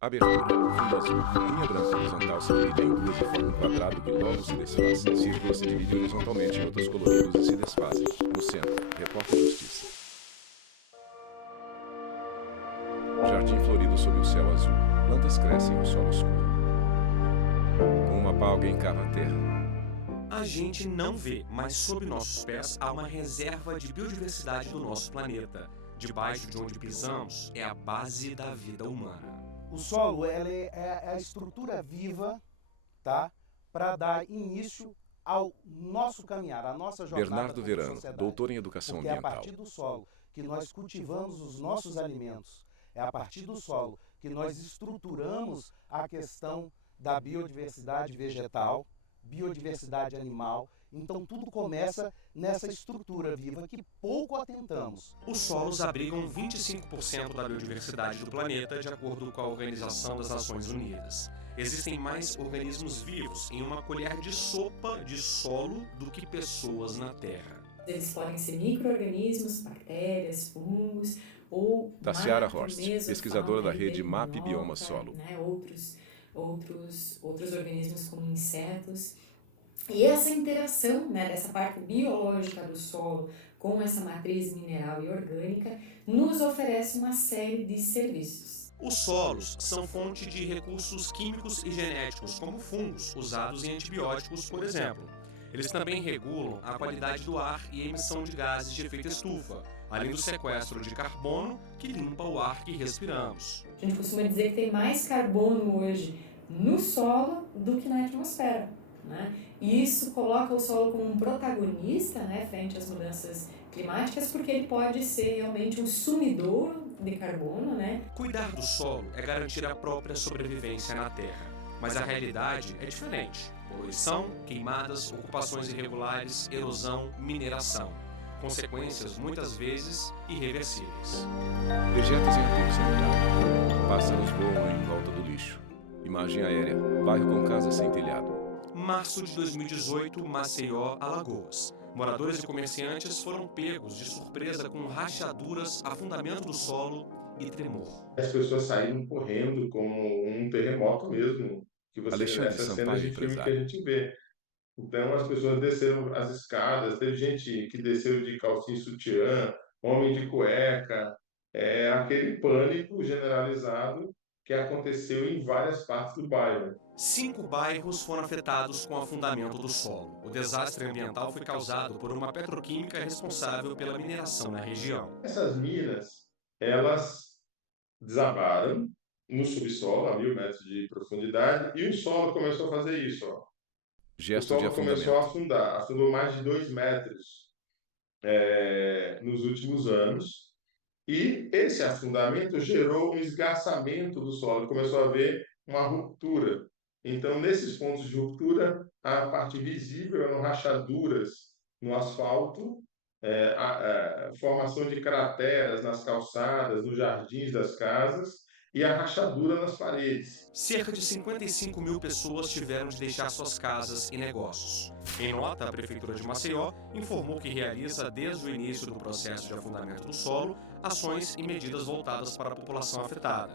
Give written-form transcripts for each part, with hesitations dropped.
Abertura. Fundo azul. Linha branca horizontal se divide em duas e forma um quadrado que logo se desfaz. Círculo se divide horizontalmente em outros coloridos e se desfazem. No centro. Repórter Justiça. Jardim florido sob o céu azul. Plantas crescem no solo escuro. Com uma pá alguém cava a terra. A gente não vê, mas sob nossos pés há uma reserva de biodiversidade do nosso planeta. Debaixo de onde pisamos é a base da vida humana. O solo é a estrutura viva, tá, para dar início ao nosso caminhar, à nossa jornada Bernardo como Verano, sociedade. doutor em educação Porque é a ambiental. partir do solo que nós cultivamos os nossos alimentos, é a partir do solo que nós estruturamos a questão da biodiversidade vegetal, biodiversidade animal. Então tudo começa nessa estrutura viva que pouco atentamos. Os solos abrigam 25% da biodiversidade do planeta, de acordo com a Organização das Nações Unidas. Existem mais organismos vivos em uma colher de sopa de solo do que pessoas na Terra. Eles podem ser micro-organismos, bactérias, fungos ou Taciara Horst, macro-mesofauna, pesquisadora da rede MAP minhoca, Bioma Solo. né, outros organismos como insetos. E essa interação, né, dessa parte biológica do solo com essa matriz mineral e orgânica nos oferece uma série de serviços. Os solos são fonte de recursos químicos e genéticos, como fungos, usados em antibióticos, por exemplo. Eles também regulam a qualidade do ar e a emissão de gases de efeito estufa, além do sequestro de carbono, que limpa o ar que respiramos. A gente costuma dizer que tem mais carbono hoje no solo do que na atmosfera, né? E isso coloca o solo como um protagonista, né, frente às mudanças climáticas, porque ele pode ser realmente um sumidouro de carbono, né? Cuidar do solo é garantir a própria sobrevivência na Terra, mas a realidade é diferente. Poluição, queimadas, ocupações irregulares, erosão, mineração. Consequências muitas vezes irreversíveis. Dejetos em aterro sanitário. Pássaros voam em volta do lixo. Imagem aérea. Bairro com casa sem telhado. Março de 2018, Maceió, Alagoas. Moradores e comerciantes foram pegos de surpresa com rachaduras, afundamento do solo e tremor. As pessoas saíram correndo como um terremoto mesmo, que Alexandre essas cenas Sampaio, de filme que a empresário. gente vê. Então as pessoas desceram as escadas, teve gente que desceu de calcinha e sutiã, homem de cueca, aquele pânico generalizado que aconteceu em várias partes do bairro. 5 bairros foram afetados com o afundamento do solo. O desastre ambiental foi causado por uma petroquímica responsável pela mineração na região. Essas minas, elas desabaram no subsolo, a 1.000 metros de profundidade, e o solo começou a fazer isso, ó. O Gesto de solo começou a afundamento. afundou mais de 2 metros nos últimos anos, e esse afundamento gerou um esgarçamento do solo, começou a haver uma ruptura. Então, nesses pontos de ruptura, a parte visível eram rachaduras no asfalto, a formação de crateras nas calçadas, nos jardins das casas, e a rachadura nas paredes. Cerca de 55 mil pessoas tiveram de deixar suas casas e negócios. Em nota, a Prefeitura de Maceió informou que realiza, desde o início do processo de afundamento do solo, ações e medidas voltadas para a população afetada.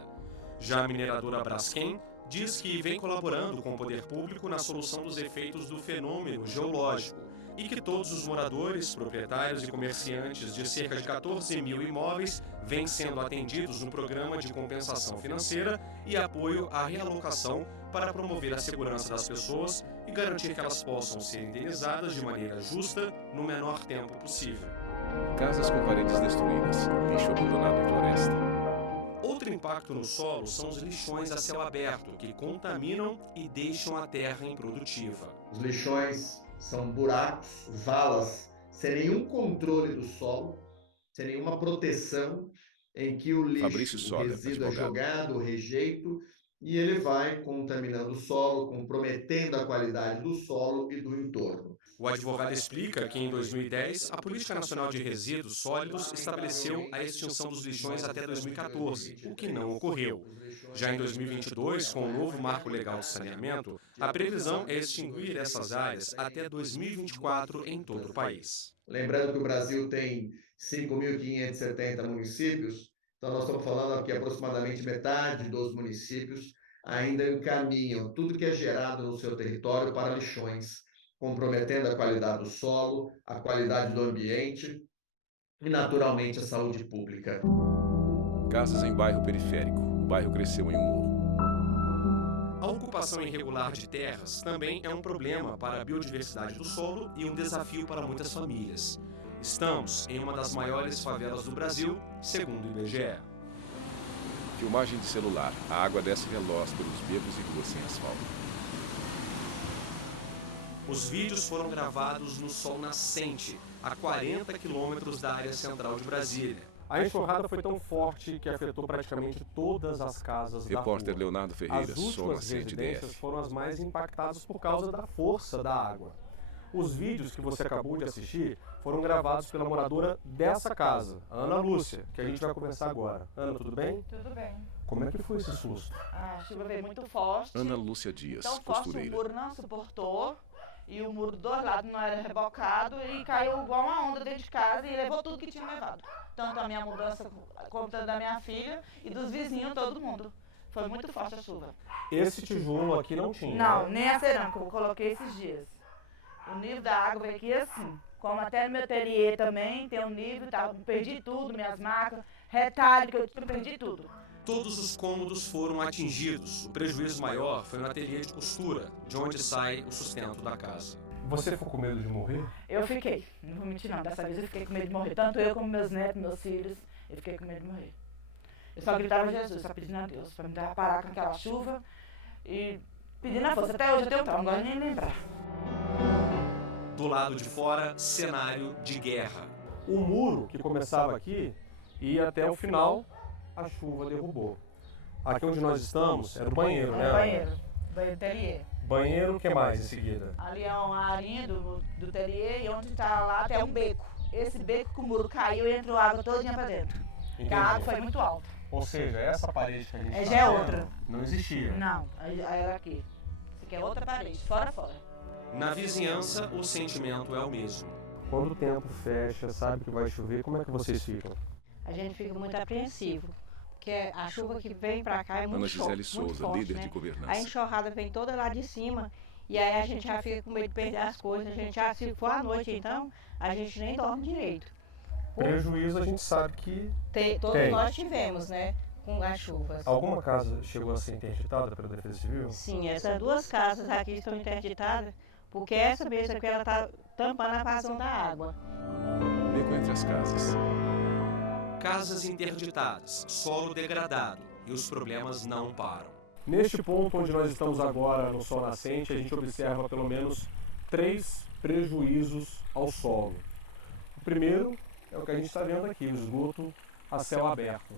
Já a mineradora Braskem diz que vem colaborando com o poder público na solução dos efeitos do fenômeno geológico e que todos os moradores, proprietários e comerciantes de cerca de 14 mil imóveis vêm sendo atendidos no programa de compensação financeira e apoio à realocação para promover a segurança das pessoas e garantir que elas possam ser indenizadas de maneira justa no menor tempo possível. Casas com paredes destruídas. Lixo abandonado em floresta. Outro impacto no solo são os lixões a céu aberto, que contaminam e deixam a terra improdutiva. Os lixões são buracos, valas, sem nenhum controle do solo, sem nenhuma proteção, em que o Fabrício lixo, o Soda, resíduo é advogado. jogado, o rejeito, e ele vai contaminando o solo, comprometendo a qualidade do solo e do entorno. O advogado explica que, em 2010, a Política Nacional de Resíduos Sólidos estabeleceu a extinção dos lixões até 2014, o que não ocorreu. Já em 2022, com o novo marco legal de saneamento, a previsão é extinguir essas áreas até 2024 em todo o país. Lembrando que o Brasil tem 5.570 municípios, Então, nós estamos falando aqui aproximadamente metade dos municípios ainda encaminham tudo que é gerado no seu território para lixões, comprometendo a qualidade do solo, a qualidade do ambiente e, naturalmente, a saúde pública. Casas em bairro periférico. O bairro cresceu em um morro. A ocupação irregular de terras também é um problema para a biodiversidade do solo e um desafio para muitas famílias. Estamos em uma das maiores favelas do Brasil, segundo o IBGE. Filmagem de celular. A água desce veloz pelos becos e ruas sem asfalto. Os vídeos foram gravados no sol nascente, a 40 quilômetros da área central de Brasília. A enxurrada foi tão forte que afetou praticamente todas as casas da Repórter rua. Leonardo Ferreira, As Sol últimas Nascente residências DF. foram as mais impactadas por causa da força da água. Os vídeos que você acabou de assistir foram gravados pela moradora dessa casa, a Ana Lúcia, que a gente vai conversar agora. Ana, tudo bem? Tudo bem. Como é que foi esse susto? A chuva veio muito forte. Ana Lúcia Dias, Tão forte o costureira. muro não suportou. E o muro do outro lado não era rebocado e caiu igual uma onda dentro de casa e levou tudo que tinha levado. Tanto a minha mudança como da minha filha e dos vizinhos, todo mundo. Foi muito forte a chuva. Esse tijolo aqui não tinha, Não, né? nem a cerâmica, eu coloquei esses dias. O nível da água veio aqui assim. Como até no meu ateliê também tem um nível, tá, perdi tudo, minhas macas, retalho, que eu perdi tudo. Todos os cômodos foram atingidos. O prejuízo maior foi no ateliê de costura, de onde sai o sustento da casa. Você ficou com medo de morrer? Eu fiquei, não vou mentir não, dessa vez eu fiquei com medo de morrer. Tanto eu como meus netos, meus filhos, eu fiquei com medo de morrer. Eu só gritava Jesus, só pedindo a Deus para me dar parar com aquela chuva e pedindo a força. Até hoje eu tenho trauma, não gosto nem de lembrar. Do lado de fora, cenário de guerra. O muro que começava aqui ia até o final, a chuva derrubou. Aqui onde nós estamos era o banheiro, né? É banheiro, banheiro ateliê. Banheiro, o que mais em seguida? Ali é uma arinha do ateliê e onde está lá tem um beco. Esse beco que o muro caiu e entrou água todinha para dentro. Porque a água foi muito alta. Ou seja, essa parede que a gente Já é outra. não existia. Não, aí era aqui. Isso aqui é outra parede, fora. Na vizinhança, o sentimento é o mesmo. Quando o tempo fecha, sabe que vai chover, como é que vocês ficam? A gente fica muito apreensivo, porque a chuva que vem para cá é muito Ana forte, Gisele muito Souza, forte, líder né? de A governança. enxurrada vem toda lá de cima e aí a gente já fica com medo de perder as coisas. A gente já, se for à noite então, a gente nem dorme direito. Prejuízo a gente sabe que Todos tem. nós tivemos, né, com as chuvas. Alguma casa chegou a ser interditada pela Defesa Civil? Sim, essas duas casas aqui estão interditadas, porque essa mesma aqui ela está tampando a vazão da água. Beco entre as casas. Casas interditadas, solo degradado e os problemas não param. Neste ponto onde nós estamos agora, no Sol Nascente, a gente observa pelo menos 3 prejuízos ao solo. O primeiro é o que a gente está vendo aqui, o esgoto a céu aberto.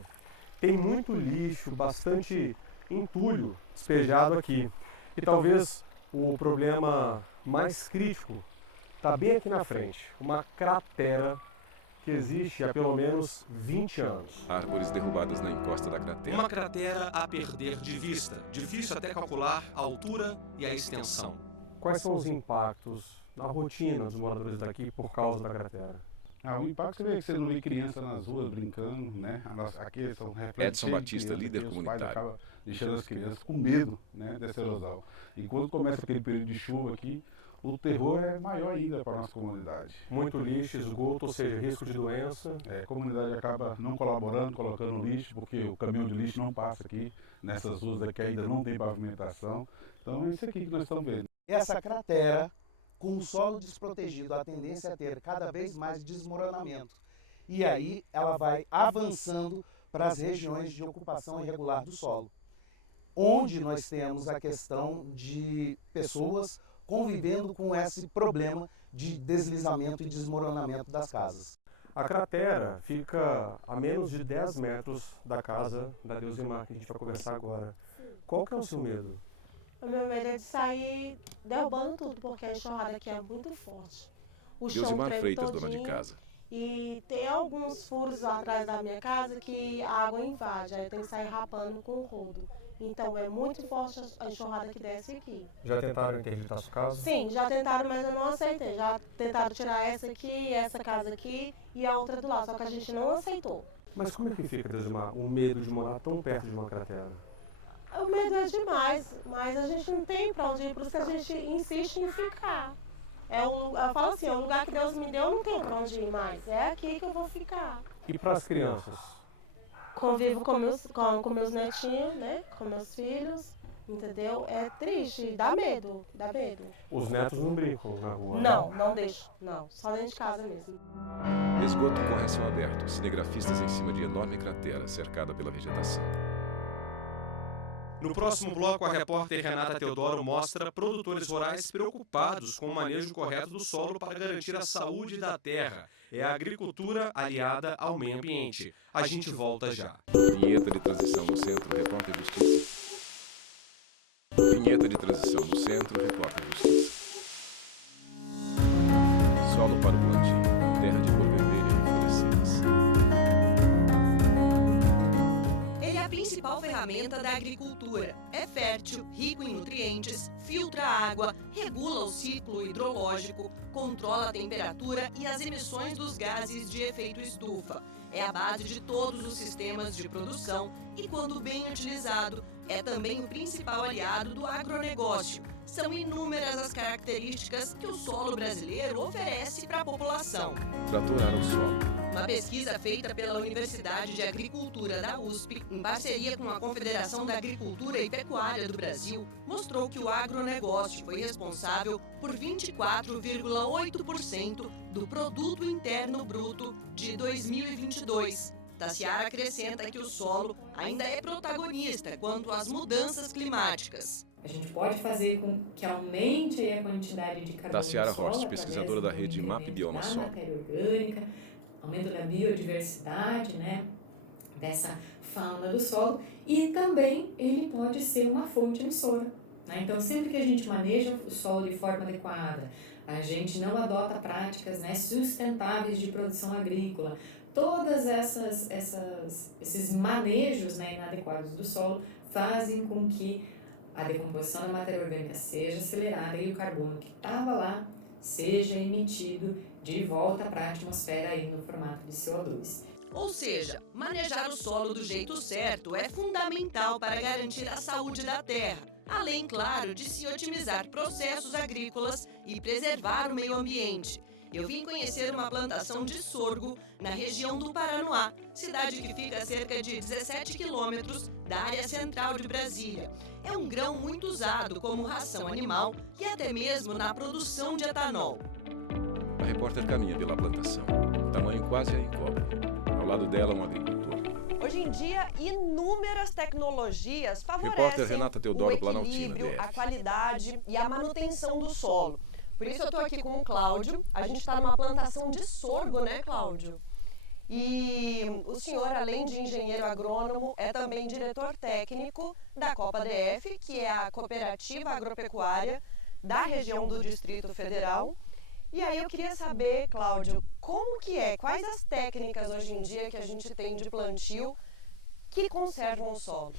Tem muito lixo, bastante entulho despejado aqui. E talvez o problema mais crítico está bem aqui na frente, uma cratera que existe há pelo menos 20 anos. Árvores derrubadas na encosta da cratera. Uma cratera a perder de vista, difícil até calcular a altura e a extensão. Quais são os impactos na rotina dos moradores daqui por causa da cratera? O impacto é que você não vê criança nas ruas brincando, né? Aqui são repletos Edson de Batista, criança, líder que os pais comunitário. acabam deixando as crianças com medo, né, desse erosal. E quando começa aquele período de chuva aqui, o terror é maior ainda para a nossa comunidade. Muito lixo, esgoto, ou seja, risco de doença. A comunidade acaba não colaborando, colocando lixo, porque o caminhão de lixo não passa aqui, nessas ruas aqui ainda não tem pavimentação. Então é isso aqui que nós estamos vendo. Essa cratera, com o solo desprotegido, a tendência é ter cada vez mais desmoronamento. E aí ela vai avançando para as regiões de ocupação irregular do solo, onde nós temos a questão de pessoas convivendo com esse problema de deslizamento e desmoronamento das casas. A cratera fica a menos de 10 metros da casa da Deusimar, que a gente vai conversar agora. Qual que é o seu medo? O meu medo é de sair derrubando tudo, porque a enxurrada aqui é muito forte. O chão Deusimar treme Freitas, dona de todinho, casa. e tem alguns furos lá atrás da minha casa que a água invade, aí eu tenho que sair rapando com o rodo. Então é muito forte a enxurrada que desce aqui. Já tentaram interditar sua casa? Sim, já tentaram, mas eu não aceitei. Já tentaram tirar essa aqui, essa casa aqui e a outra do lado, só que a gente não aceitou. Mas como é que fica, Deusmar, o medo de morar tão perto de uma cratera? O medo é demais, mas a gente não tem pra onde ir, por isso que a gente insiste em ficar. Eu falo assim, é um lugar que Deus me deu, não tem pra onde ir mais. É aqui que eu vou ficar. E para as crianças? Convivo com meus netinhos, né? Com meus filhos, entendeu? É triste, dá medo. Os netos não brincam na rua? Não deixo. Não, só dentro de casa mesmo. Esgoto com céu aberto, cinegrafistas em cima de enorme cratera cercada pela vegetação. No próximo bloco, a repórter Renata Teodoro mostra produtores rurais preocupados com o manejo correto do solo para garantir a saúde da terra. É a agricultura aliada ao meio ambiente. A gente volta já. Vinheta de transição no centro, repórter Justiça. Vinheta de transição no centro, repórter Justiça. Solo para o plantio, terra de cor vermelha e enfurecidas. Ele é a principal ferramenta da agricultura. É fértil, rico em nutrientes, filtra a água, regula o ciclo hidrológico, controla a temperatura e as emissões dos gases de efeito estufa. É a base de todos os sistemas de produção e, quando bem utilizado, é também o principal aliado do agronegócio. São inúmeras as características que o solo brasileiro oferece para a população. Tratorar o solo. Uma pesquisa feita pela Universidade de Agricultura da USP, em parceria com a Confederação da Agricultura e Pecuária do Brasil, mostrou que o agronegócio foi responsável por 24,8% do Produto Interno Bruto de 2022. Tassiara acrescenta que o solo ainda é protagonista quanto às mudanças climáticas. A gente pode fazer com que aumente a quantidade de carbono Tassiara no solo, Horst, pesquisadora da rede MAP Bioma da Solo. matéria orgânica, aumento da biodiversidade, né, dessa fauna do solo, e também ele pode ser uma fonte emissora, né? Então, sempre que a gente maneja o solo de forma adequada, a gente não adota práticas, né, sustentáveis de produção agrícola, todas esses manejos, né, inadequados do solo fazem com que a decomposição da matéria orgânica seja acelerada e o carbono que estava lá seja emitido de volta para a atmosfera aí no formato de CO2. Ou seja, manejar o solo do jeito certo é fundamental para garantir a saúde da terra, além, claro, de se otimizar processos agrícolas e preservar o meio ambiente. Eu vim conhecer uma plantação de sorgo na região do Paranoá, cidade que fica a cerca de 17 quilômetros da área central de Brasília. É um grão muito usado como ração animal e até mesmo na produção de etanol. A repórter caminha pela plantação. Tamanho quase a encobre. Ao lado dela, um agricultor. Hoje em dia, inúmeras tecnologias Repórter favorecem Renata Teodoro, o Planaltina, equilíbrio, a DF. qualidade e a manutenção do solo. Por isso eu estou aqui com o Cláudio. A gente está numa plantação de sorgo, né, Cláudio? E o senhor, além de engenheiro agrônomo, é também diretor técnico da Copa DF, que é a cooperativa agropecuária da região do Distrito Federal. E aí eu queria saber, Cláudio, como que é, quais as técnicas hoje em dia que a gente tem de plantio que conservam o solo?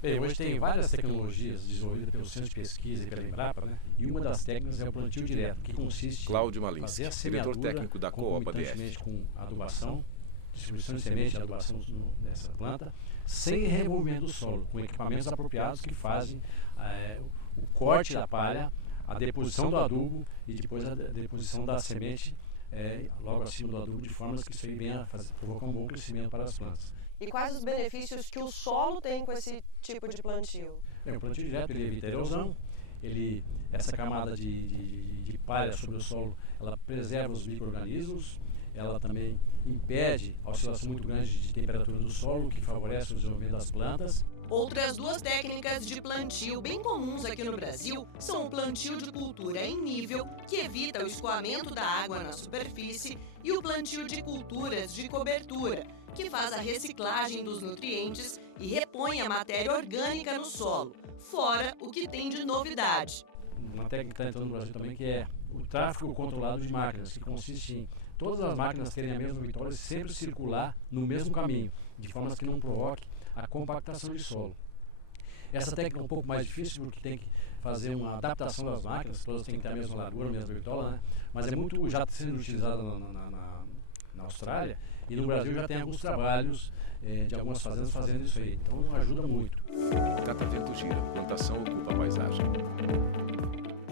Bem, hoje tem várias tecnologias desenvolvidas pelo Centro de Pesquisa e pela Embrapa, né? E uma das técnicas é o plantio direto, que consiste Cláudio em Malinski, fazer a diretor semeadura técnico da Copa DF. concomitantemente com adubação, distribuição de semente e adubação dessa planta, sem removimento do solo, com equipamentos apropriados que fazem o corte da palha, a deposição do adubo e depois a deposição da semente logo acima do adubo, de forma que isso aí venha provocar um bom crescimento para as plantas. E quais os benefícios que o solo tem com esse tipo de plantio? O plantio direto ele evita a erosão, essa camada de palha sobre o solo, ela preserva os micro-organismos, ela também impede a oscilação muito grande de temperatura do solo, que favorece o desenvolvimento das plantas. Outras duas técnicas de plantio bem comuns aqui no Brasil são o plantio de cultura em nível, que evita o escoamento da água na superfície, e o plantio de culturas de cobertura, que faz a reciclagem dos nutrientes e repõe a matéria orgânica no solo, fora o que tem de novidade. Uma técnica que está entrando no Brasil também, que é o tráfego controlado de máquinas, que consiste em todas as máquinas terem a mesma vitória e sempre circular no mesmo caminho, de forma que não provoque a compactação de solo. Essa técnica é um pouco mais difícil, porque tem que fazer uma adaptação das máquinas, todas têm que ter a mesma largura, a mesma vitola, né? Mas é muito já sendo utilizada na Austrália, E no Brasil já tem alguns trabalhos de algumas fazendas fazendo isso aí. Então ajuda muito. Catavento gira, plantação ocupa a paisagem.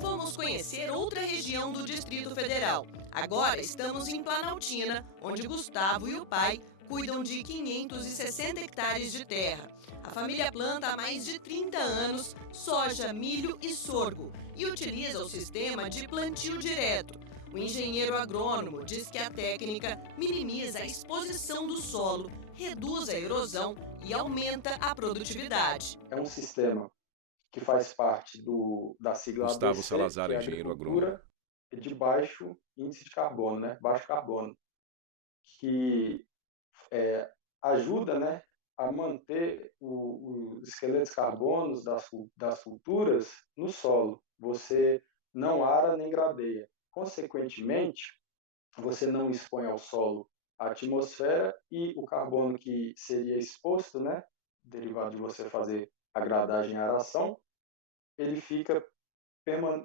Fomos conhecer outra região do Distrito Federal. Agora estamos em Planaltina, onde Gustavo e o pai cuidam de 560 hectares de terra. A família planta há mais de 30 anos soja, milho e sorgo e utiliza o sistema de plantio direto. O engenheiro agrônomo diz que a técnica minimiza a exposição do solo, reduz a erosão e aumenta a produtividade. É um sistema que faz parte da sigla Gustavo ABC, Salazar, que é engenheiro agrônomo. de baixo índice de carbono, né? Baixo carbono, que ajuda, né, a manter os esqueletos carbonos das culturas no solo. Você não ara nem gradeia. Consequentemente, você não expõe ao solo a atmosfera e o carbono que seria exposto, né, derivado de você fazer a gradagem e a aração, ele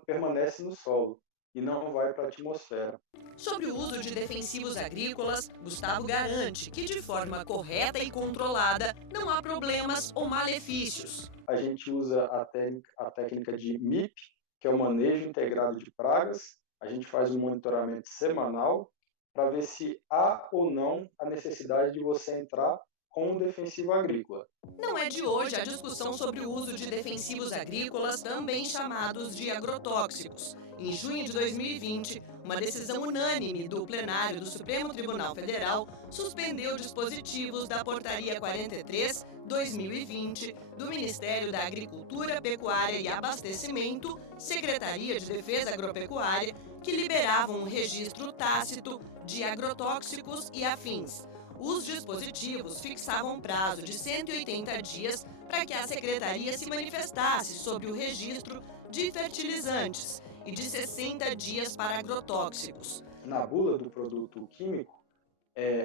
permanece no solo e não vai para a atmosfera. Sobre o uso de defensivos agrícolas, Gustavo garante que de forma correta e controlada não há problemas ou malefícios. A gente usa a técnica de MIP, que é o manejo integrado de pragas. A gente faz um monitoramento semanal para ver se há ou não a necessidade de você entrar com um defensivo agrícola. Não é de hoje a discussão sobre o uso de defensivos agrícolas, também chamados de agrotóxicos. Em junho de 2020, uma decisão unânime do plenário do Supremo Tribunal Federal suspendeu dispositivos da Portaria 43/2020 do Ministério da Agricultura, Pecuária e Abastecimento, Secretaria de Defesa Agropecuária, que liberavam um registro tácito de agrotóxicos e afins. Os dispositivos fixavam um prazo de 180 dias para que a Secretaria se manifestasse sobre o registro de fertilizantes e de 60 dias para agrotóxicos. Na bula do produto químico,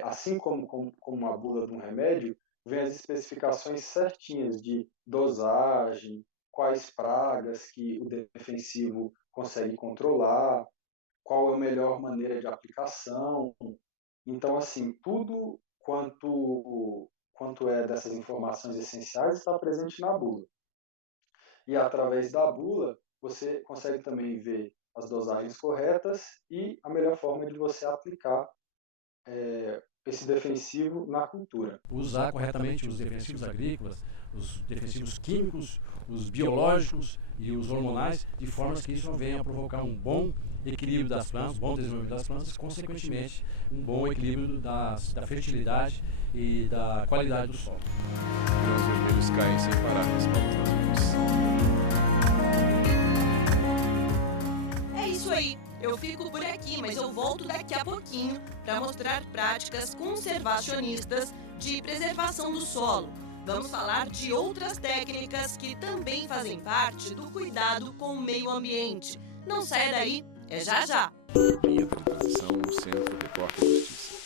assim como a bula de um remédio, vem as especificações certinhas de dosagem, quais pragas que o defensivo consegue controlar, qual é a melhor maneira de aplicação. Então, assim, tudo quanto é dessas informações essenciais está presente na bula. E através da bula, você consegue também ver as dosagens corretas e a melhor forma de você aplicar esse defensivo na cultura. Usar corretamente os defensivos agrícolas, os defensivos químicos, os biológicos e os hormonais, de forma que isso venha a provocar um bom equilíbrio das plantas, um bom desenvolvimento das plantas, consequentemente, um bom equilíbrio da fertilidade e da qualidade do solo. Grãos vermelhos caem sem parar nas palmas das mãos. É isso aí. Eu fico por aqui, mas eu volto daqui a pouquinho para mostrar práticas conservacionistas de preservação do solo. Vamos falar de outras técnicas que também fazem parte do cuidado com o meio ambiente. Não saia daí, é já já. Vinheta de transição no Centro, Repórter Justiça.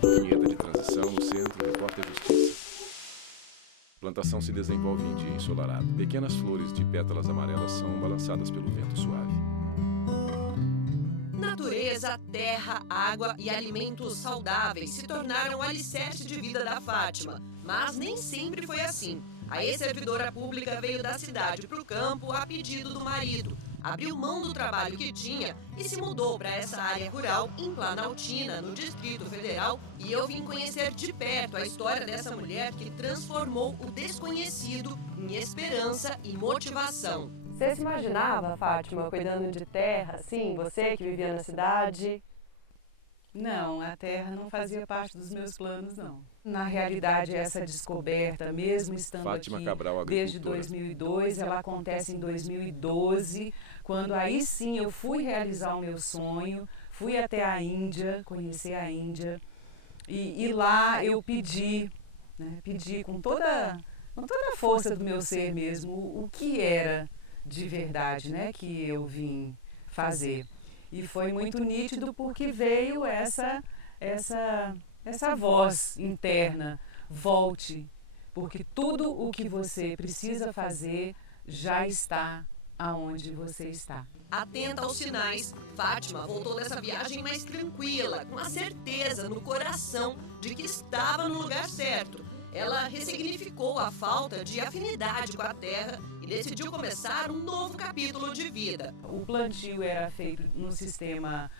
Vinheta de transição no Centro, Repórter Justiça. Plantação se desenvolve em dia ensolarado. Pequenas flores de pétalas amarelas são balançadas pelo vento suave. Natureza, terra, água e alimentos saudáveis se tornaram o alicerce de vida da Fátima. Mas nem sempre foi assim. A ex-servidora pública veio da cidade para o campo a pedido do marido. Abriu mão do trabalho que tinha e se mudou para essa área rural em Planaltina, no Distrito Federal. E eu vim conhecer de perto a história dessa mulher que transformou o desconhecido em esperança e motivação. Você se imaginava, Fátima, cuidando de terra, assim, você que vivia na cidade? Não, a terra não fazia parte dos meus planos, não. Na realidade, essa descoberta, mesmo estando Fátima aqui Cabral, desde 2002, ela acontece em 2012, quando aí sim eu fui realizar o meu sonho, fui até a Índia, conhecer a Índia, e lá eu pedi com toda a força do meu ser mesmo, o que era de verdade, né, que eu vim fazer. E foi muito nítido porque veio essa voz interna, volte, porque tudo o que você precisa fazer já está aonde você está. Atenta aos sinais, Fátima voltou dessa viagem mais tranquila, com a certeza no coração de que estava no lugar certo. Ela ressignificou a falta de afinidade com a terra e decidiu começar um novo capítulo de vida. O plantio era feito no sistema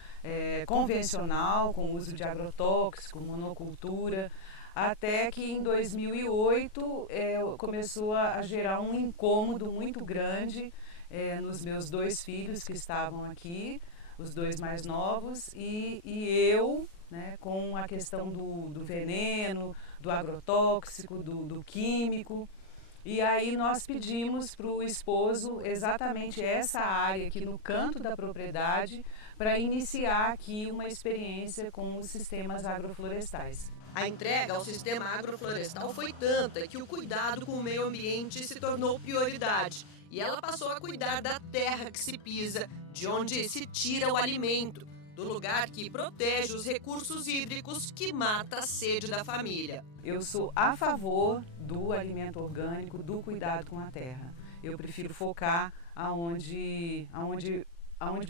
convencional, com uso de agrotóxico, monocultura, até que em 2008 começou a gerar um incômodo muito grande nos meus 2 filhos que estavam aqui, os 2 mais novos, e eu, né, com a questão do veneno, do agrotóxico, do químico. E aí nós pedimos para o esposo exatamente essa área aqui no canto da propriedade para iniciar aqui uma experiência com os sistemas agroflorestais. A entrega ao sistema agroflorestal foi tanta que o cuidado com o meio ambiente se tornou prioridade e ela passou a cuidar da terra que se pisa, de onde se tira o alimento, do lugar que protege os recursos hídricos que mata a sede da família. Eu sou a favor do alimento orgânico, do cuidado com a terra. Eu prefiro focar aonde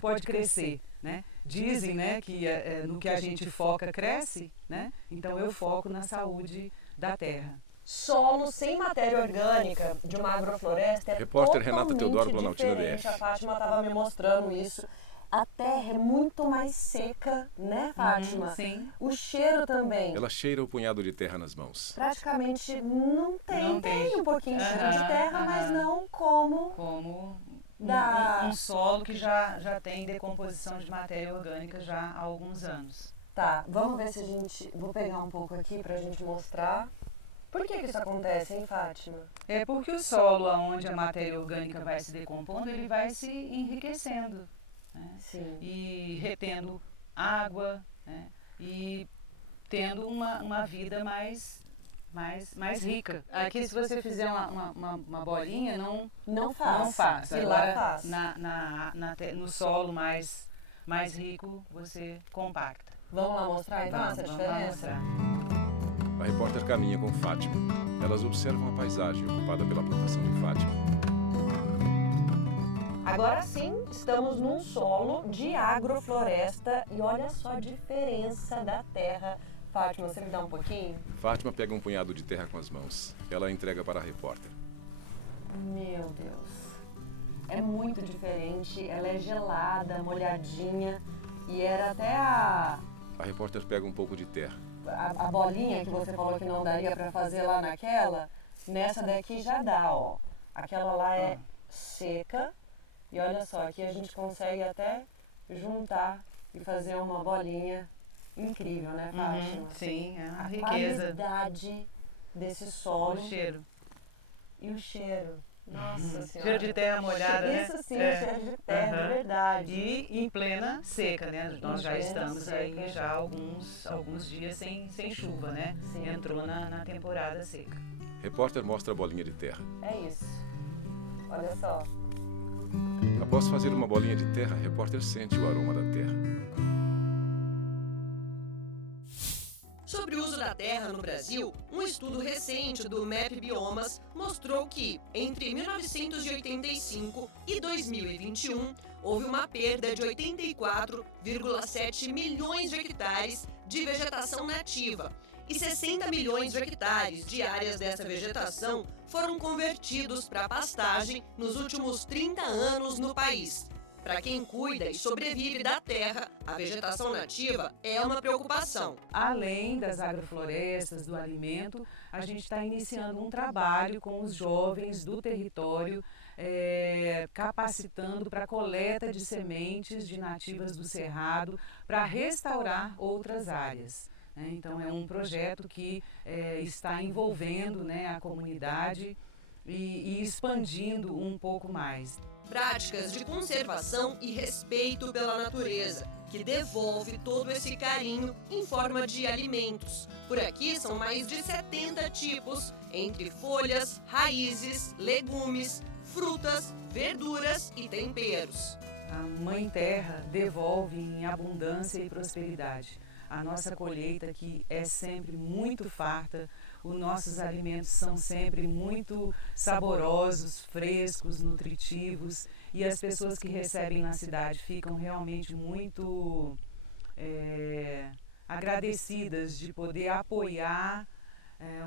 pode crescer, né? Dizem, né, que no que a gente foca cresce, né? Então eu foco na saúde da terra. Solo sem matéria orgânica de uma agrofloresta é Repórter Renata totalmente Teodoro, Planaltina diferente. DF. A Fátima estava me mostrando isso. A terra é muito mais seca, né, Fátima? Sim. O cheiro também. Ela cheira o punhado de terra nas mãos. Praticamente não tem. Tem um pouquinho de cheiro de terra, mas não como da... um solo que já tem decomposição de matéria orgânica já há alguns anos. Tá, vamos ver se a gente... Vou pegar um pouco aqui pra gente mostrar. Por que isso acontece, hein, Fátima? É porque o solo, onde a matéria orgânica vai se decompondo, ele vai se enriquecendo, né? Sim. E retendo água, né? E tendo uma vida mais rica. Aqui, se você fizer uma bolinha, não faz. Agora, faz. No solo mais rico, você compacta. Vamos lá mostrar então essa diferença? A repórter caminha com Fátima. Elas observam a paisagem ocupada pela plantação de Fátima. Agora sim, estamos num solo de agrofloresta e olha só a diferença da terra. Fátima, você me dá um pouquinho? Fátima pega um punhado de terra com as mãos. Ela a entrega para a repórter. Meu Deus, é muito diferente. Ela é gelada, molhadinha e era até A repórter pega um pouco de terra. a bolinha que você falou que não daria para fazer lá naquela, nessa daqui já dá, ó. Aquela lá é seca e olha só, aqui a gente consegue até juntar e fazer uma bolinha incrível, né, Fátima? Sim, é uma a riqueza. qualidade desse solo. O cheiro. E o cheiro. Nossa Senhora. Cheiro de terra molhada, né? Isso sim, cheiro de terra, de verdade. E em plena seca, né? Nós já estamos aí seca. já alguns dias sem chuva, né? Sim. Entrou na temporada seca. Repórter mostra a bolinha de terra. É isso. Olha só. Após fazer uma bolinha de terra, a repórter sente o aroma da terra. Sobre o uso da terra no Brasil, um estudo recente do MAP Biomas mostrou que, entre 1985 e 2021, houve uma perda de 84,7 milhões de hectares de vegetação nativa e 60 milhões de hectares de áreas dessa vegetação foram convertidos para pastagem nos últimos 30 anos no país. Para quem cuida e sobrevive da terra, a vegetação nativa é uma preocupação. Além das agroflorestas, do alimento, a gente está iniciando um trabalho com os jovens do território, capacitando para a coleta de sementes de nativas do Cerrado para restaurar outras áreas. Então, é um projeto que está envolvendo, né, a comunidade e expandindo um pouco mais. Práticas de conservação e respeito pela natureza, que devolve todo esse carinho em forma de alimentos. Por aqui são mais de 70 tipos, entre folhas, raízes, legumes, frutas, verduras e temperos. A Mãe Terra devolve em abundância e prosperidade. A nossa colheita aqui é sempre muito farta, Os nossos alimentos são sempre muito saborosos, frescos, nutritivos, e as pessoas que recebem na cidade ficam realmente muito agradecidas de poder apoiar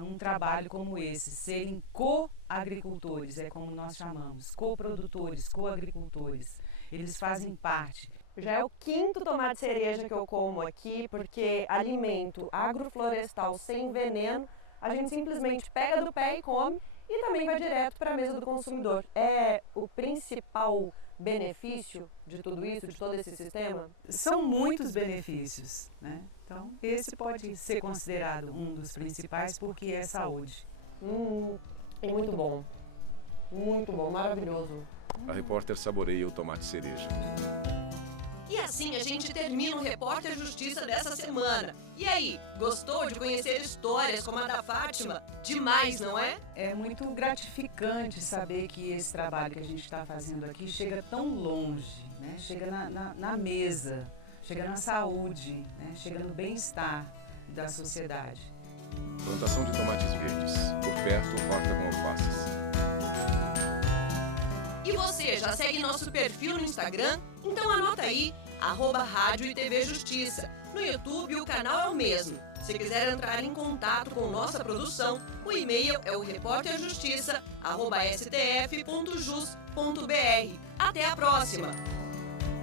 um trabalho como esse, serem co-agricultores, é como nós chamamos, coprodutores, co-agricultores. Eles fazem parte. Já é o 5º tomate cereja que eu como aqui, porque alimento agroflorestal sem veneno, a gente simplesmente pega do pé e come, e também vai direto para a mesa do consumidor. É o principal benefício de tudo isso, de todo esse sistema? São muitos benefícios, né? Então, esse pode ser considerado um dos principais porque é saúde. É muito bom, maravilhoso. A repórter saboreia o tomate cereja. E assim a gente termina o Repórter Justiça dessa semana. E aí, gostou de conhecer histórias como a da Fátima? Demais, não é? É muito gratificante saber que esse trabalho que a gente está fazendo aqui chega tão longe, né? Chega na mesa, chega na saúde, né? Chega no bem-estar da sociedade. Plantação de tomates verdes. Por perto, horta com alfaces. E você, já segue nosso perfil no Instagram? Então anota aí, @Rádio e TV Justiça. No YouTube o canal é o mesmo. Se quiser entrar em contato com nossa produção, o e-mail é o reporterjustiça@stf.jus.br. Até a próxima!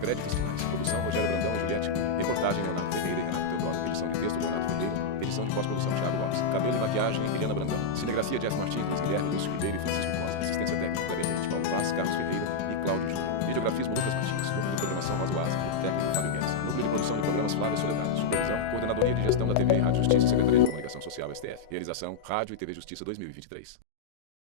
Créditos finais. Produção Rogério Brandão e Juliette. Reportagem Leonardo Ferreira e Renato Teodoro. Edição de texto Leonardo Ferreira. Edição de pós-produção Thiago Lopes. Cabelo e maquiagem Eliana Brandão. Cinegrafia Jeff Martins, Luiz Guilherme, Lúcio Ribeiro e Francisco Costa. Assistência técnica Kleber Leite, Paulo Vaz, Carlos Ferreira e Cláudio Júnior. Videografismo Lucas Martins. Núcleo de programação Rosa Oasa. Técnico Fábio Guedes. Núcleo de produção de programas Flávia Soledade. Supervisão Coordenadoria de Gestão da TV e Rádio Justiça, Secretaria de Comunicação Social, STF. Realização Rádio e TV Justiça 2023.